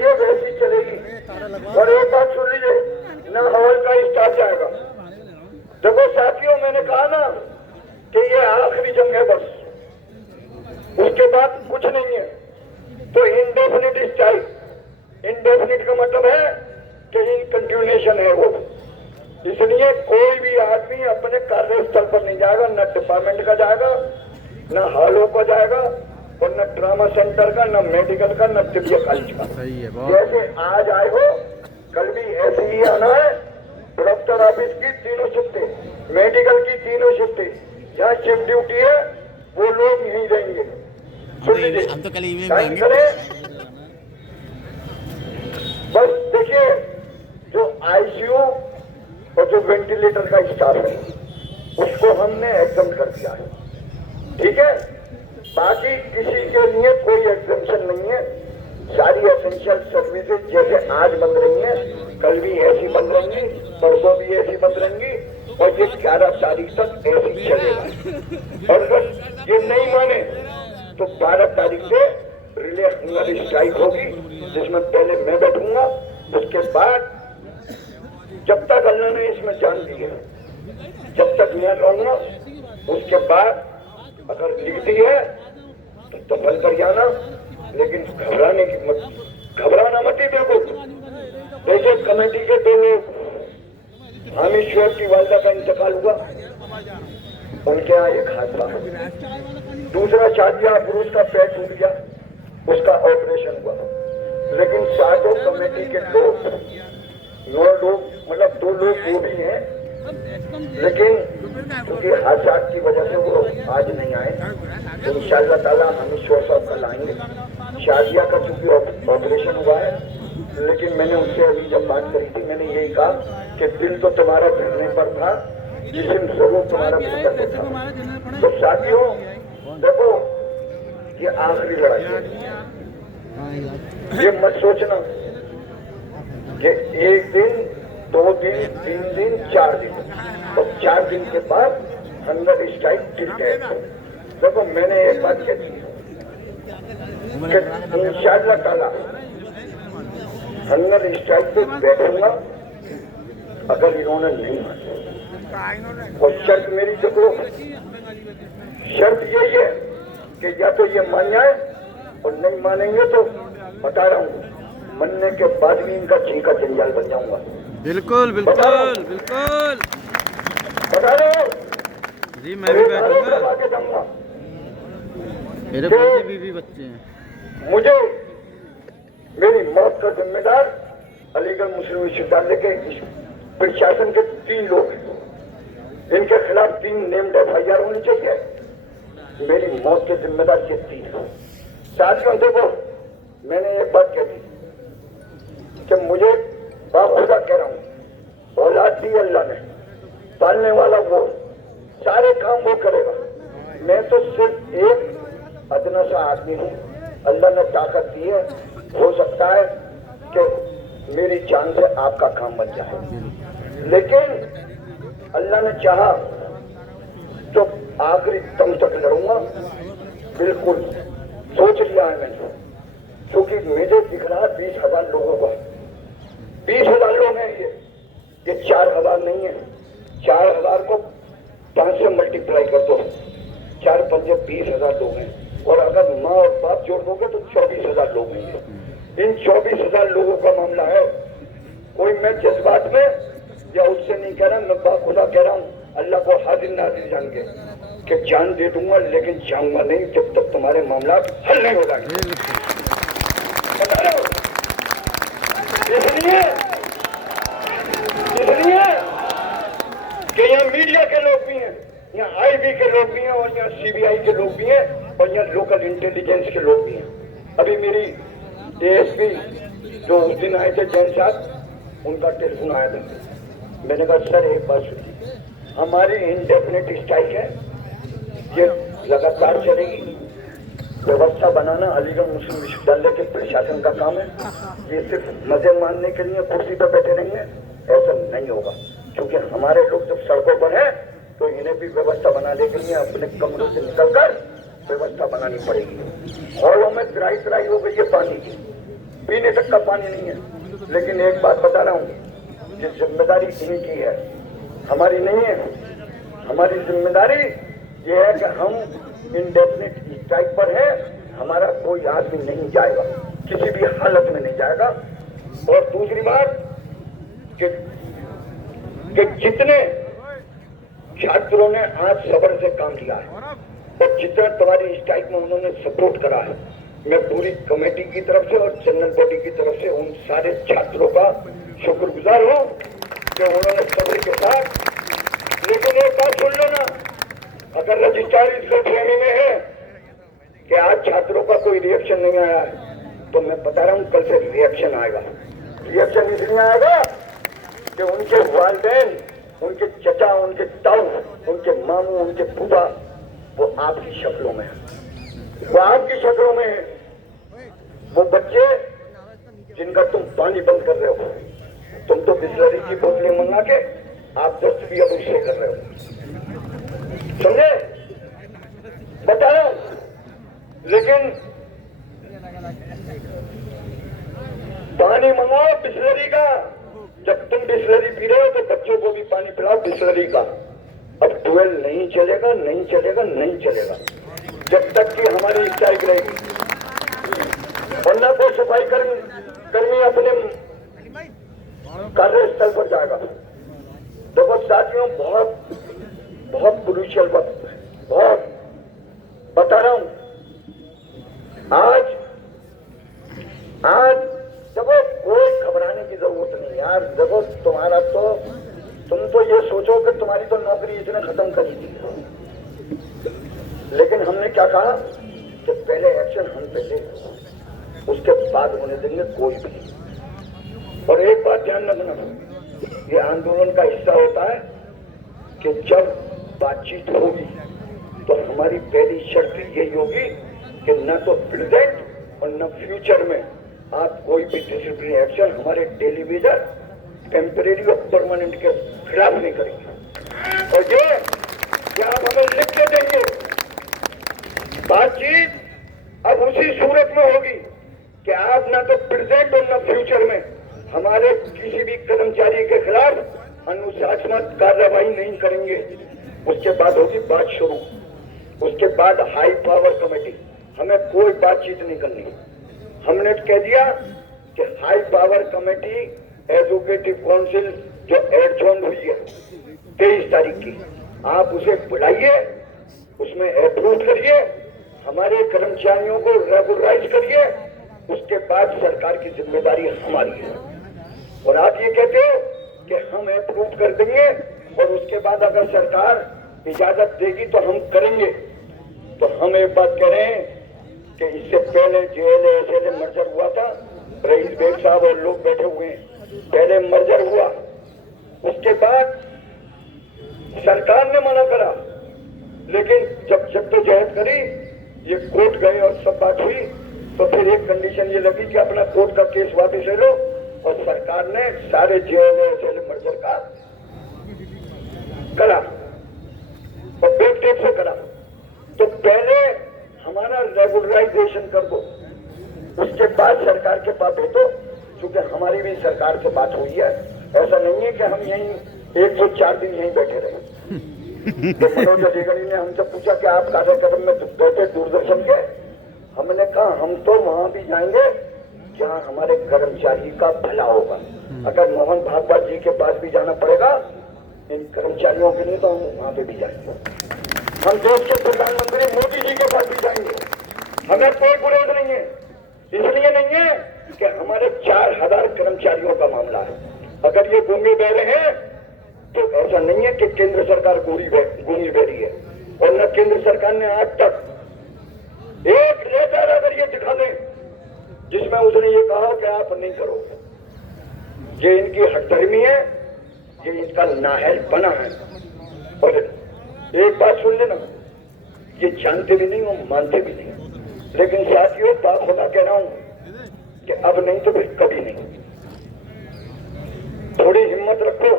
ये वैसी चलेगी। और एक बात सुन लीजिए, न हवल का स्टाफ जाएगा। देखो साथियों, मैंने कहा ना कि ये आखिरी जंग है बस, उसके बाद कुछ नहीं है। तो इंडेफिनिट स्ट्राइक, इंडेफिनिट का मतलब है कि इन कंटिन्यूएशन है वो। इसलिए कोई भी आदमी अपने कार्यस्थल पर नहीं जाएगा, न डिपार्टमेंट का जाएगा, न हॉलों का जाएगा, और न ट्रामा सेंटर का, न मेडिकल का, न दिव्य कॉलेज का। जैसे आज आए हो, कल भी ऐसे ही आना है। डॉक्टर ऑफिस की तीनों शिफ्टें, मेडिकल की तीनों शिफ्टें, जहाँ शिफ्ट ड्यूटी है वो लोग यहीं रहेंगे। हम तो कल इवनिंग बस देखिए, जो आईसीयू और जो वेंटिलेटर का स्टाफ है उसको हमने एग्जाम कर दिया है, ठीक है। बाकी किसी के लिए कोई एग्जामेशन नहीं है। सारी एसेंशियल सर्विसेज जैसे आज बंद रही हैं, कल भी ऐसी बंद रहेंगी, परसों भी ऐसी बंद रहेंगी, और ये 11 तारीख तक ऐसी चलेगा। और अगर ये नहीं माने तो 12 तारीख से रिले हंगर स्ट्राइक होगी, जिसमें पहले मैं बैठूंगा। उसके बाद जब तक अल्लाह ने इसमें जान दी है, जब तक मैं रहूंगा, उसके बाद अगर लिखती है तो दफल कर जाना, लेकिन घबराना मत ही। देखो देखिए, कमेटी के 2 लोग, हामिद की वालदा का इंतकाल हुआ, उनके यहाँ एक हादसा। दूसरा शादिया पुरुष का पैर टूट गया, उसका ऑपरेशन हुआ। लेकिन सातों कमेटी के लोग, 9 लोग, मतलब 2 लोग वो भी हैं, लेकिन क्योंकि हादसा की वजह से वो आज नहीं आए। तो इंशाअल्लाह ताला हम ईश्वर साहब कल आएंगे। शादिया का चूंकि ऑपरेशन हुआ है, लेकिन मैंने उनसे अभी जब बात करी थी, मैंने यही कहा कि दिल तो तुम्हारा भिड़ने पर था, जिसम जरूर तुम्हारा भिड़ने था। तो साथियों देखो, ये आखिरी लड़ाई है। ये मत सोचना कि 1 दिन, 2 दिन, 3 दिन, 4 दिन, और 4 दिन के बाद हंगर स्ट्राइक टिक है। देखो मैंने एक बात कह दी कि इंशाअल्लाह ताला हंगर स्ट्राइक पे बैठूंगा अगर इन्होंने नहीं माना। और शर्त मेरी देखो, शर्त यही है कि या तो ये मान जाए, और नहीं मानेंगे तो बता रहा हूँ, मनने के बाद भी इनका छींका जंजाल बन जाऊंगा। बिल्कुल बिल्कुल बिल्कुल बता रहा हूँ जी, मैं भी बैठूंगा। मेरे बच्चे बीवी बच्चे हैं। मुझे मेरी मौत का जिम्मेदार अलीगढ़ मुस्लिम विश्वविद्यालय के प्रशासन के 3 लोग हैं। इनके खिलाफ 3 नेम्ड FIR होनी चाहिए। मेरी मौत के जिम्मेदार ये 3। साथियों देखो, मैंने एक बात कह दी कि मुझे बाखुदा कह रहा हूँ, औलाद दी अल्लाह ने, पालने वाला वो, सारे काम वो करेगा। मैं तो सिर्फ एक अदना सा आदमी हूँ। अल्लाह ने ताकत दी है, हो सकता है कि मेरी जान से आपका काम बन जाए, लेकिन अल्लाह ने चाहा तो आखिरी दम तक लड़ूंगा। बिल्कुल सोच लिया है मैंने, क्योंकि मुझे दिख रहा 20,000 लोगों का, 20,000 लोग हैं। ये 4,000 नहीं है। 4,000 को 5 से मल्टीप्लाई कर दो, 4 पंजे 20,000 लोग हैं। और अगर माँ और बाप जोड़ दोगे तो 24,000 लोग हैं। इन 24,000 लोगों का मामला है। कोई मैं जज्बात में या उससे नहीं कह रहा, मैं बाखुदा कह रहा हूँ, अल्लाह को हाजिर नाजिर जान के कि जान दे दूंगा, लेकिन जाऊंगा नहीं जब तक तुम्हारे मामला हल नहीं हो जाएंगे। इसलिए कि यहाँ मीडिया के लोग भी हैं, यहाँ IB के लोग भी हैं, और यहाँ CBI के लोग भी हैं, और यहाँ लोकल इंटेलिजेंस के लोग भी हैं। अभी मेरी ASP जो उस दिन आए थे जैन साहब, उनका टेलीफोन आया था। मैंने कहा सर एक बात सुनिए, हमारी इंडेफिनिट स्ट्राइक है, ये लगातार चलेगी। व्यवस्था बनाना अलीगढ़ मुस्लिम विश्वविद्यालय के प्रशासन का काम है। ये सिर्फ मजे मानने के लिए कुर्सी पर बैठे नहीं है, ऐसा नहीं होगा। क्योंकि हमारे लोग जब सड़कों पर हैं तो इन्हें भी व्यवस्था बनाने के लिए अपने कमरों से निकलकर व्यवस्था बनानी पड़ेगी। हॉलों में त्राई हो गई है पानी की, पीने तक का पानी नहीं है। लेकिन एक बात बता रहा हूँ कि जिम्मेदारी इनकी है, हमारी नहीं है। हमारी जिम्मेदारी ये है कि हम इंडेफिनिट स्ट्राइक पर है, हमारा कोई आदमी नहीं जाएगा, किसी भी हालत में नहीं जाएगा। और दूसरी बात कि जितने छात्रों ने आज सब्र से काम किया है और जितना तुम्हारी स्ट्राइक में उन्होंने सपोर्ट करा है, मैं पूरी कमेटी की तरफ से और जनरल बॉडी की तरफ से उन सारे छात्रों का शुक्रगुजार हूं कि उन्होंने सब्र के साथ। लेकिन एक बात सुन लो ना, अगर रजिस्ट्रार इस गलतफहमी में है कि आज छात्रों का कोई रिएक्शन नहीं आया है, तो मैं बता रहा हूं कल से रिएक्शन आएगा। रिएक्शन इसलिए आएगा कि उनके वालिदैन, उनके चचा, उनके ताऊ, उनके मामू, उनके फूफा वो आपकी शक्लों में है, वो आपकी शक्लों में है। वो बच्चे जिनका तुम पानी बंद कर रहे हो, तुम तो बिस्लरी की बोतलें मंगा के आप 10 भी अब उससे कर रहे हो, समझे? बता रहा हूं। लेकिन पानी मंगाओ बिस्लरी का, जब तुम बिस्लरी पी रहे हो तो बच्चों को भी पानी पिलाओ बिस्लरी का। अब 12 नहीं चलेगा, नहीं चलेगा, नहीं चलेगा जब तक कि हमारी स्ट्राइक रहेगी। वरना कोई सफाई कर्मी अपने कार्यस्थल पर जाएगा। देखो साथियों, बहुत क्रूशियल वक्त है, बहुत बता रहा हूं। आज देखो कोई घबराने की जरूरत नहीं यार। देखो तुम तो ये सोचो कि तुम्हारी तो नौकरी इसने खत्म करी थी, लेकिन हमने क्या कहा कि पहले एक्शन हम पे ले, उसके बाद होने देंगे कोई भी। और एक बात ध्यान रखना, ये आंदोलन का हिस्सा होता है कि जब बातचीत होगी तो हमारी पहली शर्त यही होगी कि न तो प्रेजेंट और न फ्यूचर में आप कोई भी डिसिप्लिन एक्शन हमारे टेलीविजन टेम्परेरी और परमानेंट के खिलाफ नहीं करेंगे। और ये आप हमें लिख के देंगे। बातचीत अब उसी सूरत में होगी कि आप न तो प्रेजेंट और न फ्यूचर में हमारे किसी भी कर्मचारी के खिलाफ अनुशासनात्मक कार्रवाई नहीं करेंगे। उसके बाद होगी बात शुरू, उसके बाद हाई पावर कमेटी, हमें कोई बातचीत नहीं करनी। हमने कह दिया कि high power committee educative council जो एडजॉर्न हुई है 23 तारीख की, आप उसे बुलाइए, उसमें अप्रूव करिए, हमारे कर्मचारियों को रेगुलराइज करिए। उसके बाद सरकार की जिम्मेदारी हमारी है। और आप ये कहते हो कि हम अप्रूव कर देंगे और उसके बाद अगर सरकार इजाजत देगी तो हम करेंगे। तो हम एक बात कह रहे हैं कि इससे पहले JLA मर्जर हुआ था, रईस बेग साहब और लोग बैठे हुए हैं, पहले मर्जर हुआ, उसके बाद सरकार ने मना करा, लेकिन जब जद्दोजहद करी, ये कोर्ट गए और सब बात हुई, तो फिर एक कंडीशन ये लगी कि अपना कोर्ट का केस वापस ले लो। और सरकार ने सारे JLA मर्जर का करा और बेक टेप से करा। तो पहले हमारा रेगुलराइजेशन कर दो, उसके बाद सरकार के पास भेजो, क्योंकि हमारी भी सरकार से बात हुई है। ऐसा नहीं है कि हम यहीं 104 दिन यहीं बैठे रहे। तो मनोज अधिकारी ने हमसे पूछा कि आप कार्यक्रम में बैठे दूरदर्शन के, हमने कहा हम तो वहां भी जाएंगे जहां हमारे कर्मचारी का भला होगा। अगर मोहन भागवत जी के पास भी जाना पड़ेगा इन कर्मचारियों के लिए, तो हम वहां पे भी जाएंगे। हम देश के प्रधानमंत्री मोदी जी के पास भी जाएंगे। हमें कोई गुरेज नहीं है, इसलिए नहीं है कि हमारे 4000 कर्मचारियों का मामला है। अगर ये गूंगे बह रहे हैं तो ऐसा नहीं है कि केंद्र सरकार गूंगी बह रही है। और न केंद्र सरकार ने आज तक एक लेटर अगर ये दिखा दें जिसमें उसने ये कहा कि आप नहीं करोगे, ये इनकी हठधर्मी है, ये इनका नाअहलपना है। और एक बात सुन लेना, ये जानते भी नहीं और मानते भी नहीं, लेकिन साथियों खुदा कह रहा हूं कि अब नहीं तो फिर कभी नहीं। थोड़ी हिम्मत रखो,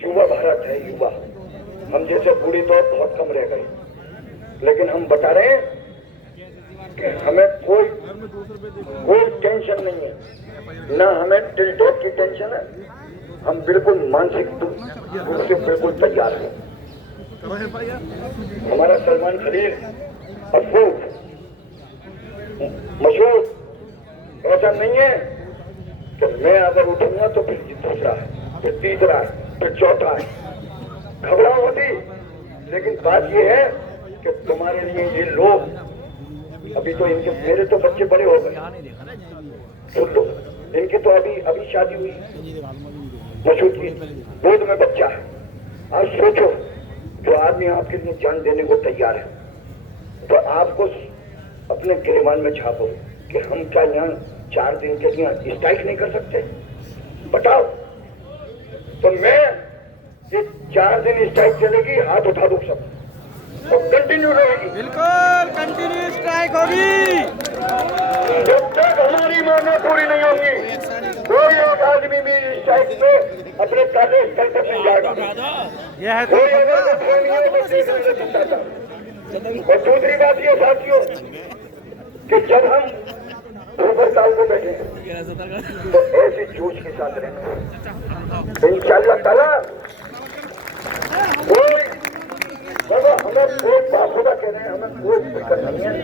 युवा भारत है, युवा। हम जैसे बूढ़ी तो बहुत कम रह गए, लेकिन हम बता रहे हैं कि हमें कोई टेंशन नहीं है, ना हमें टिल डेथ की टेंशन है। हम बिल्कुल मानसिक रूप से बिल्कुल तैयार हैं। हमारा सलमान खलील अफूफ मशहूर ऐसा नहीं है कि मैं अगर उठूंगा तो फिर दूसरा है, फिर तीसरा है, फिर चौथा है। घबराहट होती, लेकिन बात यह है कि तुम्हारे लिए ये लोग अभी तो इनके, मेरे तो बच्चे बड़े हो गए, सुन लो, इनकी तो अभी शादी हुई, मशहूर की गोद में बच्चा है। आज सोचो, जो आदमी आपके लिए जान देने को तैयार है, तो आपको अपने गिरबान में छापो कि हम क्या यहाँ 4 दिन के लिए स्ट्राइक नहीं कर सकते? बताओ। तो मैं ये 4 दिन स्ट्राइक चलेगी, हाथ उठा दो सब, और कंटिन्यू रहेगी। बिल्कुल कंटिन्यू स्ट्राइक होगी। जब तक हमारी मांगे पूरी नहीं होंगी, कोई एक आदमी भी स्ट्राइक पे अपने कार्यस्थल पर नहीं जाएगा। यह है कोई अगर नहीं है तो तीसरे से सकता था। और दूसरी बात ये साथियों कि जब हम ऊपर काल को बैठे तो ऐसी जोश के साथ रहना, इंशाअल्लाह ताला कोई, हमें कोई बाखुदा कह रहे हैं, हमें कोई दिक्कत नहीं है।